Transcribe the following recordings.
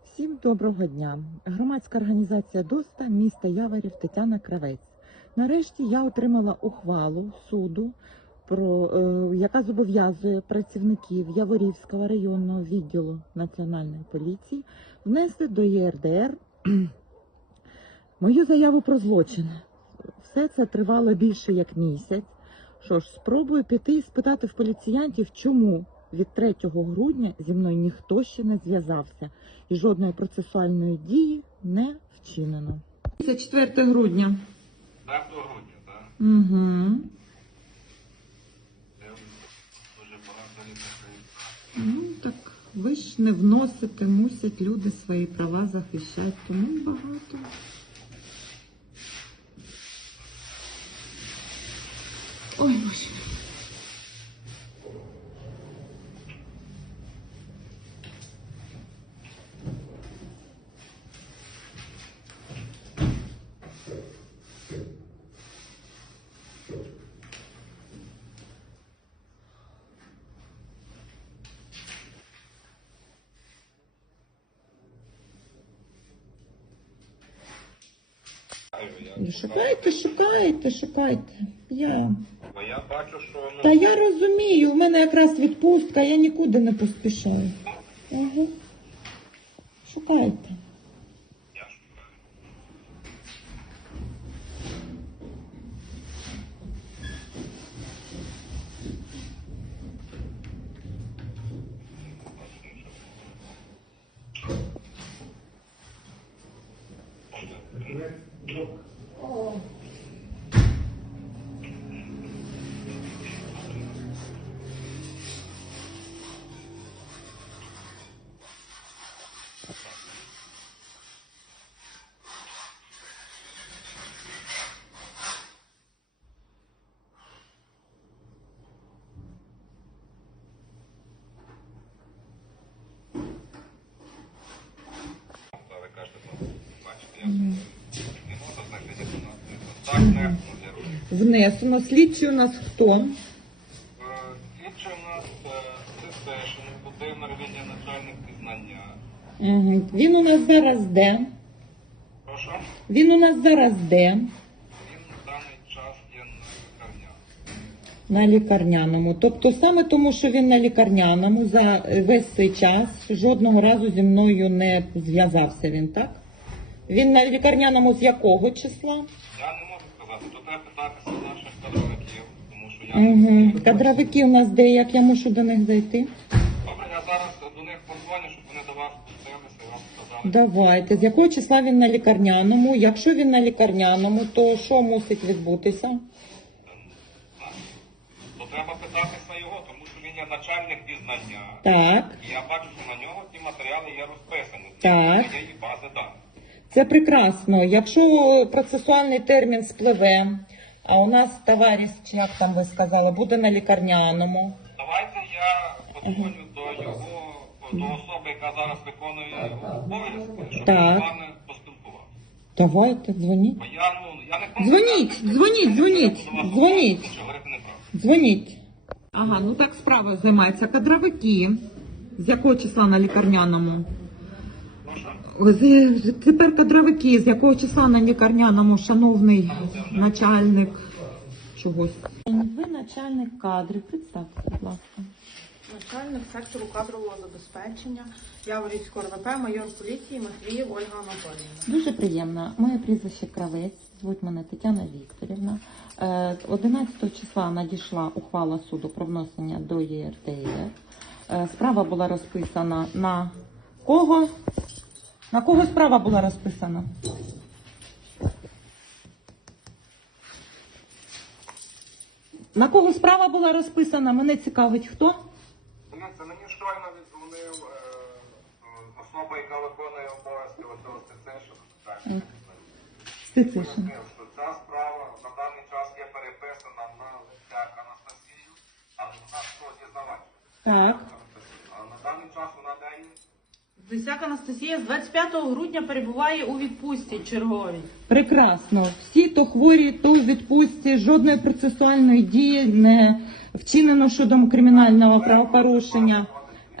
Всім доброго дня. Громадська організація ДОСТА міста Яворів Тетяна Кравець. Нарешті я отримала ухвалу суду, про, е, яка зобов'язує працівників Яворівського районного відділу Національної поліції внести до ЄРДР мою заяву про злочин. Все це тривало більше як місяць. Що ж, спробую піти і спитати в поліціянтів, чому від 3 грудня зі мною ніхто ще не зв'язався і жодної процесуальної дії не вчинено. Це 4 грудня. 5 грудня, так? Угу. Ну так ви ж не вносите, мусять люди свої права захищати, тому багато. Ой, боже. Шукайте, шукайте, шукайте. Я. Бо я бачу, що ну, Та я розумію, у мене якраз відпустка, я нікуди не поспішаю. Ага. Шукайте. я шукаю. Та ви кажете, ну, бачите, я не можу знайти документи. Так, не нервую. Внесено. Слідчий у нас хто? Слідче у нас ЦСЕшн, буде на рівні начальник пізнання. Угу. Він у нас зараз де? Прошу, Він у нас зараз де? він в даний час є на лікарня. На лікарняному. Тобто саме тому, що він на лікарняному за е, весь цей час жодного разу зі мною не зв'язався він, так? Він на лікарняному з якого числа? Я не треба питатися наших кадровиків, тому що я Угу. Кадровики у нас де, як я можу до них зайти? Добре, я зараз до них подзвоню, щоб вони до вас спустилися і вам сказали. Давайте. З якого числа він на лікарняному? Якщо він на лікарняному, то що мусить відбутися? То треба питатися його, тому що він є начальник пізнання. Так, І я бачу, що на нього ті матеріали є розписані. Так. Це є і бази даних. Це прекрасно. Якщо процесуальний термін спливе, а у нас товариш, чи як там ви сказали, буде на лікарняному. Давайте я подзвоню до його, до особи, яка зараз виконує обов'язки, щоб Так. з вами поспілкувався. Давайте, дзвоніть. Бо я, ну, я не Дзвоніть, дзвоніть, дзвоніть, дзвоніть. Що говорити неправду. Дзвоніть. Ага, ну так справою займаються кадровики. З якого числа на лікарняному? Тепер кадровики, з якого числа на лікарняному, шановний начальник чогось. Ви начальник кадрів, представте, будь ласка. Начальник сектору кадрового забезпечення Яворівського РВП, майор поліції Матвіїв Ольга Анатоліївна. Дуже приємно. Моє прізвище Кравець, звуть мене Тетяна Вікторівна. Е, 11 числа надійшла ухвала суду про внесення до ЄРДР. Е, Справа була розписана на кого? На кого справа була розписана? На кого справа була розписана? Мене цікавить хто? Дивіться, мені щойно віддзвонив е, особа, яка виконує обов'язки оцього СТЦ, Мгм. Стецишин. що ця справа на даний час є переписана на Лисяк Анастасію, але вона що дізнавач. Так. А на даний час вона де є? Лисяк Анастасія з 25 грудня перебуває у відпустці черговій. Прекрасно. Всі то хворі, то в відпустці, жодної процесуальної дії не вчинено щодо кримінального правопорушення.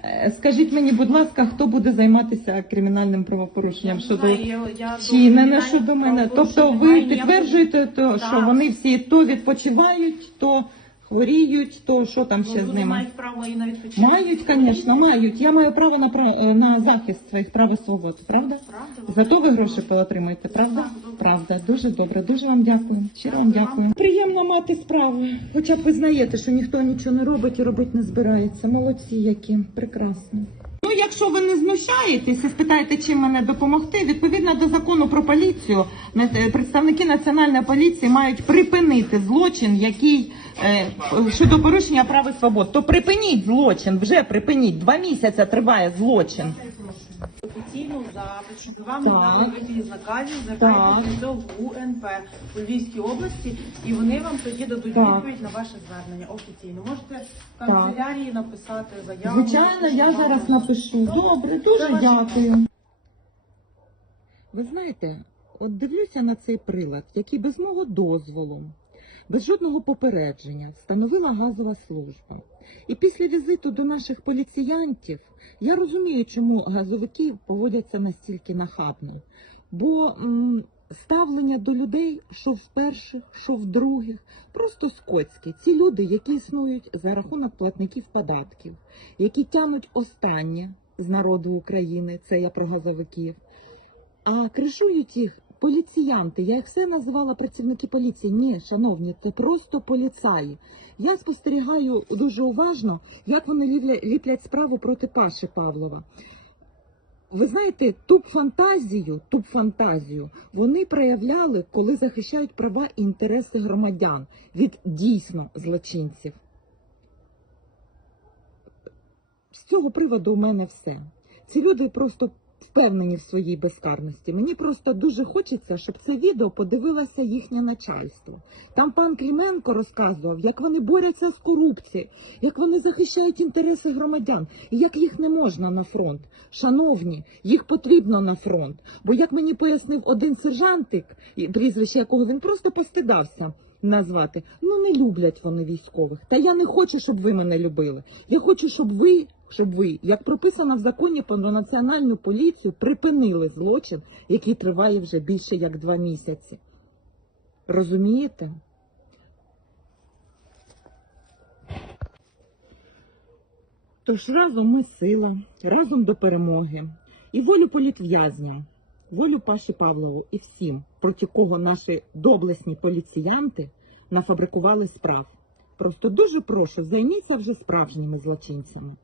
Е, Скажіть мені, будь ласка, хто буде займатися кримінальним правопорушенням щодо Знаю, я- я вчинене до щодо мене? правопорушень Тобто ви ніякого- підтверджуєте, то, що Так. вони всі то відпочивають, то хворіють, то що там ще Ну, з люди ними? мають право і на відпочинок. Мають, звісно, мають. Я маю право на пра- на захист своїх прав і свобод, правда? Правда? Зато ви гроші отримаєте, правда? Правда, дуже добре. Дуже вам дякую. Щиро вам Дякую дякую. Приємно мати справу. Хоча б ви знаєте, що ніхто нічого не робить і робити не збирається. Молодці, які прекрасно. Ну, якщо ви не знущаєтесь і спитаєте, чим мене допомогти, відповідно до закону про поліцію, е, представники національної поліції мають припинити злочин, який е, щодо порушення прав і свобод. То припиніть злочин, вже припиніть. Два місяці триває злочин. Офіційну запит, щоб вам Так. дали витяги з наказів, звертайтеся до ГУНП у Львівській області, і вони вам тоді дадуть Так. відповідь на ваше звернення офіційно. Можете в канцелярії написати заяву. Звичайно, я зараз напишу. Добре, дуже ваші дякую. Ви знаєте, от дивлюся на цей прилад, який без мого дозволу, без жодного попередження встановила газова служба. І після візиту до наших поліціянтів я розумію, чому газовики поводяться настільки нахабно. Бо м, ставлення до людей, що в перших, що в других, просто скотське. Ці люди, які існують за рахунок платників податків, які тянуть останнє з народу України, це я про газовиків, а кришують їх поліціянти. Я їх все називала працівники поліції. Ні, шановні, це просто поліцаї. Я спостерігаю дуже уважно, як вони ліплять справу проти Паші Павлова. Ви знаєте, ту фантазію, ту фантазію вони проявляли, коли захищають права і інтереси громадян від дійсно злочинців. З цього приводу у мене все. Ці люди просто впевнені в своїй безкарності. Мені просто дуже хочеться, щоб це відео подивилося їхнє начальство. Там пан Кліменко розказував, як вони борються з корупцією, як вони захищають інтереси громадян, і як їх не можна на фронт. Шановні, їх потрібно на фронт. Бо як мені пояснив один сержантик, прізвище якого він просто постидався назвати, ну не люблять вони військових. Та я не хочу, щоб ви мене любили. Я хочу, щоб ви, щоб ви, як прописано в законі про національну поліцію, припинили злочин, який триває вже більше як два місяці. Розумієте? Тож разом ми сила, разом до перемоги. І волю політв'язням, волю Паші Павлову і всім, проти кого наші доблесні поліціянти нафабрикували справ. Просто дуже прошу, займіться вже справжніми злочинцями.